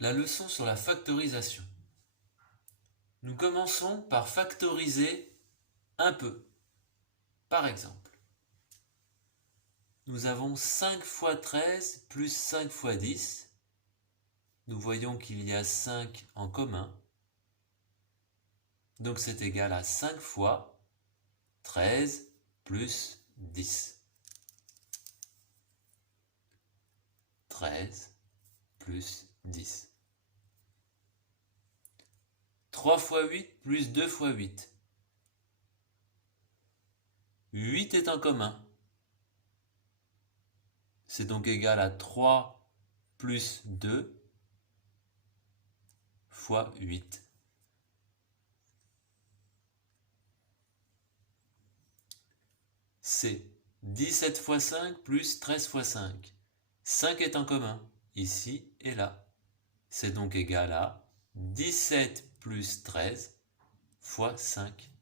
la leçon sur la factorisation. Nous commençons par factoriser un peu. Par exemple, nous avons 5 fois 13 plus 5 fois 10. Nous voyons qu'il y a 5 en commun. Donc c'est égal à 5 fois 13 plus 10. 13 plus 10. 3 fois 8 plus 2 fois 8. 8 est en commun. C'est donc égal à 3 plus 2 fois 8. C'est 17 fois 5 plus 13 fois 5. 5 est en commun, ici et là. C'est donc égal à 17 plus 13 fois 5.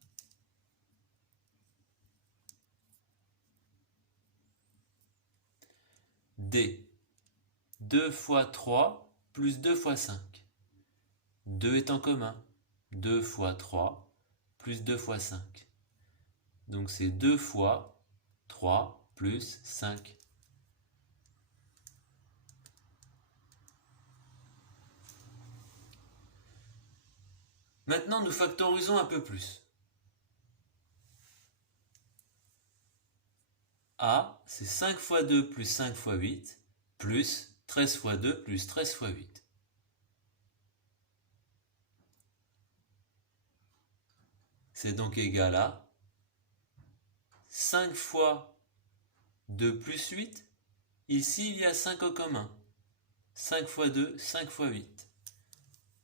D. 2 fois 3 plus 2 fois 5. 2 est en commun. 2 fois 3 plus 2 fois 5. Donc c'est 2 fois 3 plus 5. Maintenant, nous factorisons un peu plus. A, c'est 5 fois 2 plus 5 fois 8, plus 13 fois 2 plus 13 fois 8. C'est donc égal à 5 fois 2 plus 8. Ici, il y a 5 au commun. 5 fois 2, 5 fois 8.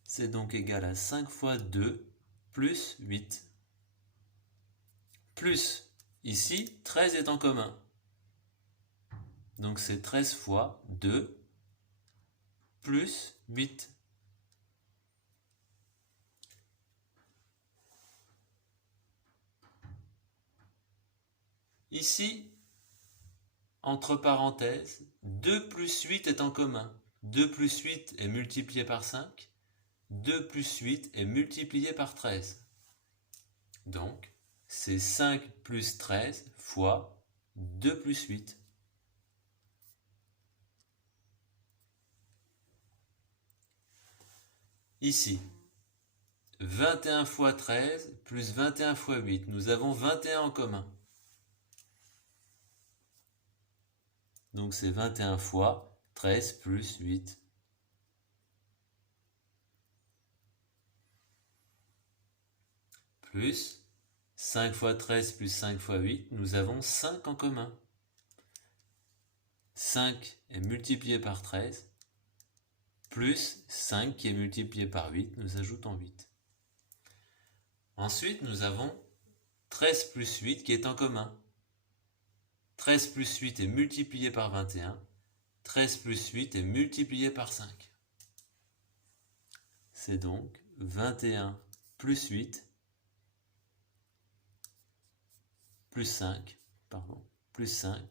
C'est donc égal à 5 fois 2 plus 8. Plus, ici, 13 est en commun. Donc c'est 13 fois 2 plus 8. Ici, entre parenthèses, 2 plus 8 est en commun. 2 plus 8 est multiplié par 5. 2 plus 8 est multiplié par 13. Donc, c'est 5 plus 13 fois 2 plus 8. Ici, 21 fois 13 plus 21 fois 8. Nous avons 21 en commun. Donc c'est 21 fois 13 plus 8. Plus 5 fois 13 plus 5 fois 8. Nous avons 5 en commun. 5 est multiplié par 13. Plus 5 qui est multiplié par 8, nous ajoutons 8. Ensuite, nous avons 13 plus 8 qui est en commun. 13 plus 8 est multiplié par 21. 13 plus 8 est multiplié par 5. C'est donc 21 plus 8 plus 5, plus 5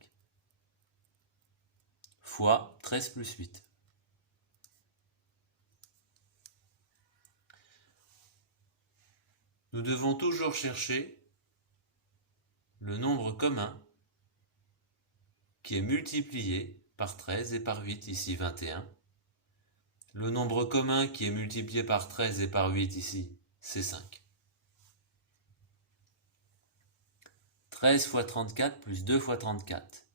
fois 13 plus 8. Nous devons toujours chercher le nombre commun qui est multiplié par 13 et par 8, ici 21. Le nombre commun qui est multiplié par 13 et par 8, ici, c'est 5. 13 fois 34 plus 2 fois 34.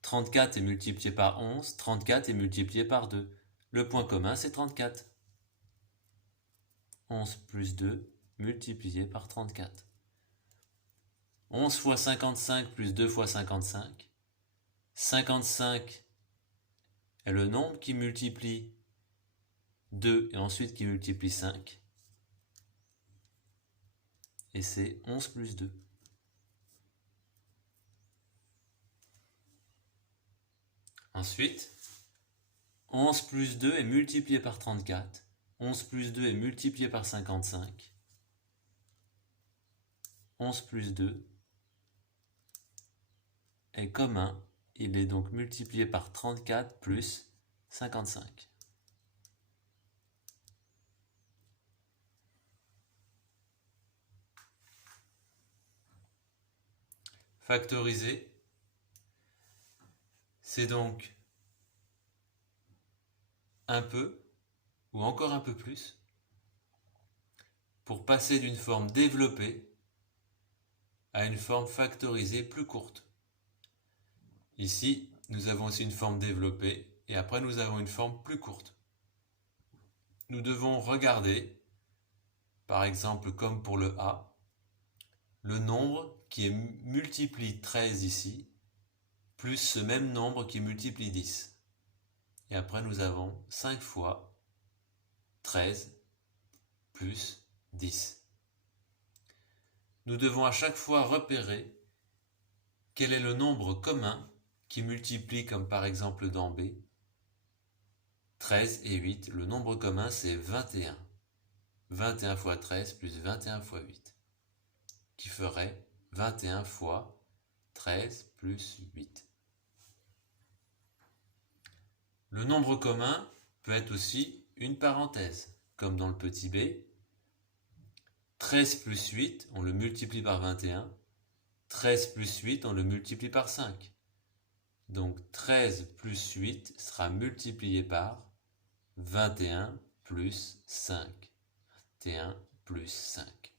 34 est multiplié par 11, 34 est multiplié par 2. Le point commun, c'est 34. 11 plus 2 multiplié par 34. 11 fois 55 plus 2 fois 55. 55 est le nombre qui multiplie 2 et ensuite qui multiplie 5. Et c'est 11 plus 2. Ensuite, 11 plus 2 est multiplié par 34. 11 plus 2 est multiplié par 55. 11 plus 2 est commun. Il est donc multiplié par 34 plus 55. factoriser, c'est donc un peu, ou encore un peu plus, pour passer d'une forme développée à une forme factorisée plus courte. Ici, nous avons aussi une forme développée, et après nous avons une forme plus courte. Nous devons regarder, par exemple comme pour le A, le nombre qui multiplie 13 ici, plus ce même nombre qui multiplie 10. Et après nous avons 5 fois 13 plus 10. Nous devons à chaque fois repérer quel est le nombre commun qui multiplie, comme par exemple dans B, 13 et 8. Le nombre commun c'est 21. 21 fois 13 plus 21 fois 8, qui ferait 21 fois 13 plus 8. Le nombre commun peut être aussi une parenthèse, comme dans le petit b. 13 plus 8, on le multiplie par 21. 13 plus 8, on le multiplie par 5. Donc 13 plus 8 sera multiplié par 21 plus 5. 21 plus 5.